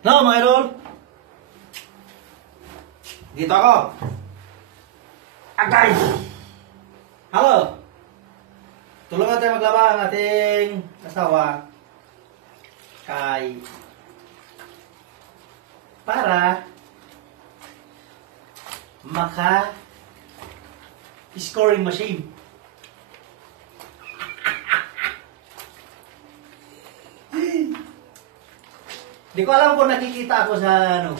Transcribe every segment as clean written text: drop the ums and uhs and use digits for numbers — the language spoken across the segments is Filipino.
Hello mga idol! Dito ako! Agay! Hello! Tulungan tayo maglaba ang ating asawa kay para scoring machine. Di ko alam kung nakikita ako sa ano.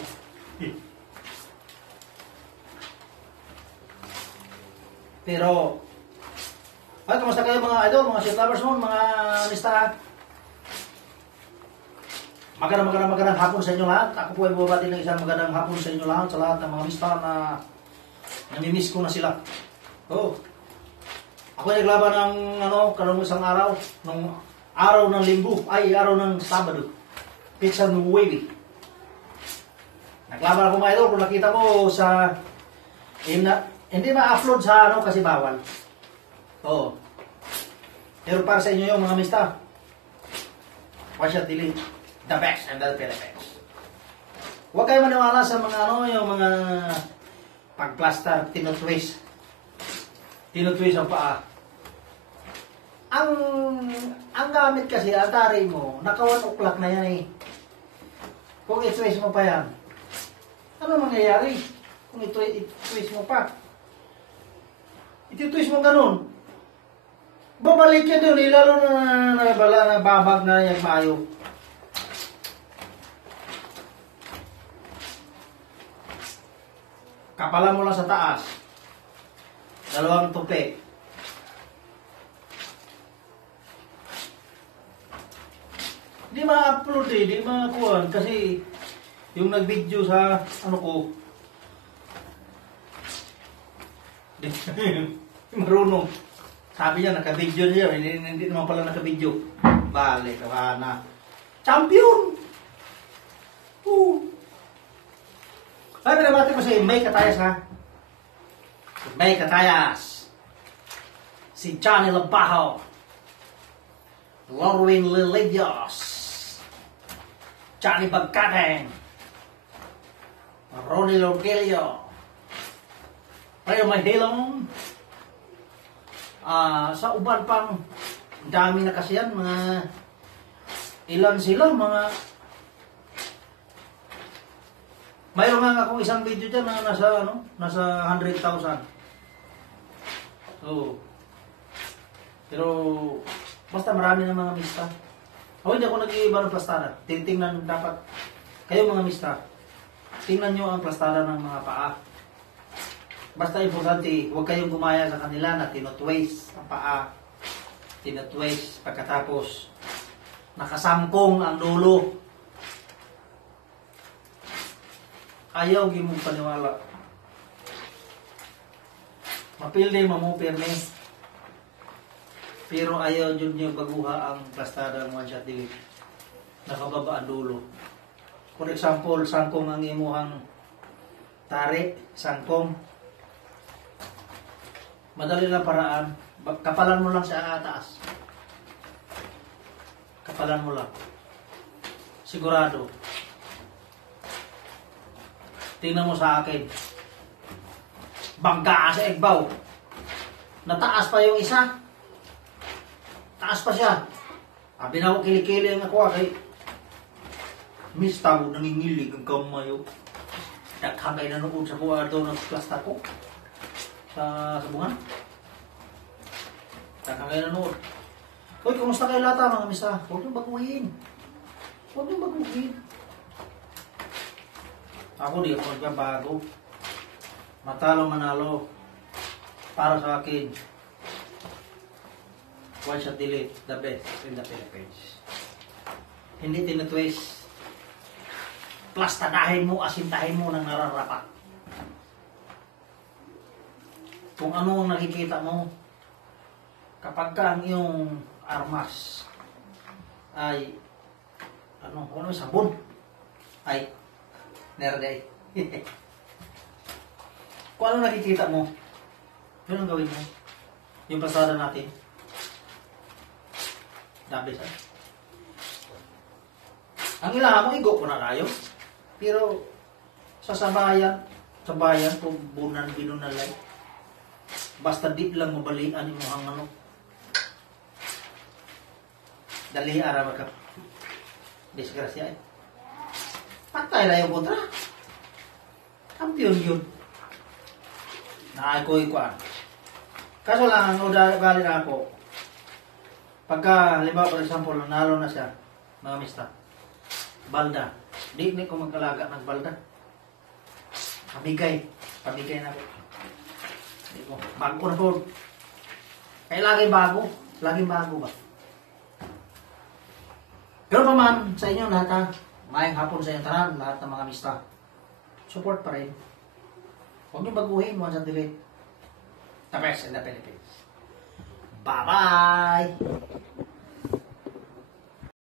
Pero, kamusta kayo mga idol, mga shit lovers mo, mga listahan? Magandang hapon sa inyo lahat. Ako po ay bumabati ng isang magandang hapon sa inyo lahat, sa lahat ng mga listahan na namimiss ko na sila. Oh. Ako ay naglaban ng karong isang araw, ng araw ng Linggo, ay araw ng Sabado. Pizza Nueve. Naglaban ako mga idol, kung nakita mo sa hindi ma-upload sa kasi bawal. Oo. Pero para sa inyo yung mga mista. Watch out, delete. The best and the Philippines. Huwag kayo maniwala sa mga yung mga pagplaster, tinutwist. Tinutwist ang paa. Ang gamit kasi, atari mo, naka 1 o'clock na yan eh. Kung i-twist mo pa yan, ano mangyayari? Kung i-twist mo pa. I-twist mo ganun. Babalik yan doon, lalo na babag na yung maayo. Kapalan mo lang sa taas. 2 tupi. Di ma-upload eh, di ma-kuhan kasi yung nag-video sa ko marunong. Sabi niya, naka-video niya, hindi naman pala naka-video. Bale, kawana. Champion! Ay, pinabati ko si May Catayas ha. May Catayas. Si Johnny Labajo. Lorwin Lilidios. Johnny Bagkateng. Ronnie Lorgelio. Pero may hilong. Sa uban pang dami na kasi yan, mga ilan sila, mga mayroon nga akong isang video dyan na nasa 100,000. So, pero basta marami ng mga mista. Hindi ako nag-iiba ng plastada. Titingnan dapat kayo mga mista. Tingnan nyo ang plastada ng mga paa. Basta importante, huwag kayong gumaya sa kanila na tinutwaist ang paa. Tinutwaist pagkatapos nakasangkong ang dulo. Ayaw gimong paniwala. Mapilde mamupirme. Pero ayaw dyan nyo baguha ang plastada ng one shot delete. Nakababa ang dulo. For example, sangkong ang imuhang tari, sangkong. Madali lang paraan. Kapalan mo lang sa taas. Kapalan mo lang. Sigurado. Tingnan mo sa akin. Bangga sa egbaw. Nataas pa yung isa. Taas pa siya. Sabi na ako kilikili ang ako kay Miss Tabo nangingilig ang kamayo. Nakakay nanood sa kuha doon ng plasta ko. Sa bunga. Nakakay nanood. Uy, kumusta kayo lata mga misa? Huwag niyong baguhin. Huwag niyong baguhin. Ako di ako magbabago. Matalo manalo. Para sa akin. One shot delete. The best in the Philippines. Hindi tinutwist. Plastadahin mo, asintahin mo ng nararapat. Kung ano ang nakikita mo, kapag ka ang iyong armas ay sabon ay nerday. Kung ano nakikita mo, yun ang gawin mo. Yung pasada natin. Dabi sa. Ang ilaha mo, igo ko na kayo. Pero, sa bayan, kung bunan binunalay, basta di lang mabalian mo ang ano. Dali ara ka. Disgrasya eh. Patay na yung kontra. Kampiyon yun. Naakoy ko ah. Kaso lang, ang galing ako, pagka, halimbawa, for example, nalo na siya, mga mista, balda, di ko magkalaga ng balda. Pamigay na ako. Di ko, bago na po. Kaya laging bago ba? Pero pa man, sa inyo lahat ha, mayang hapon sa inyo tanan, lahat ng mga mista, support pa rin. Huwag niyo baguhin once and delete. The best in the Philippines. Bye-bye!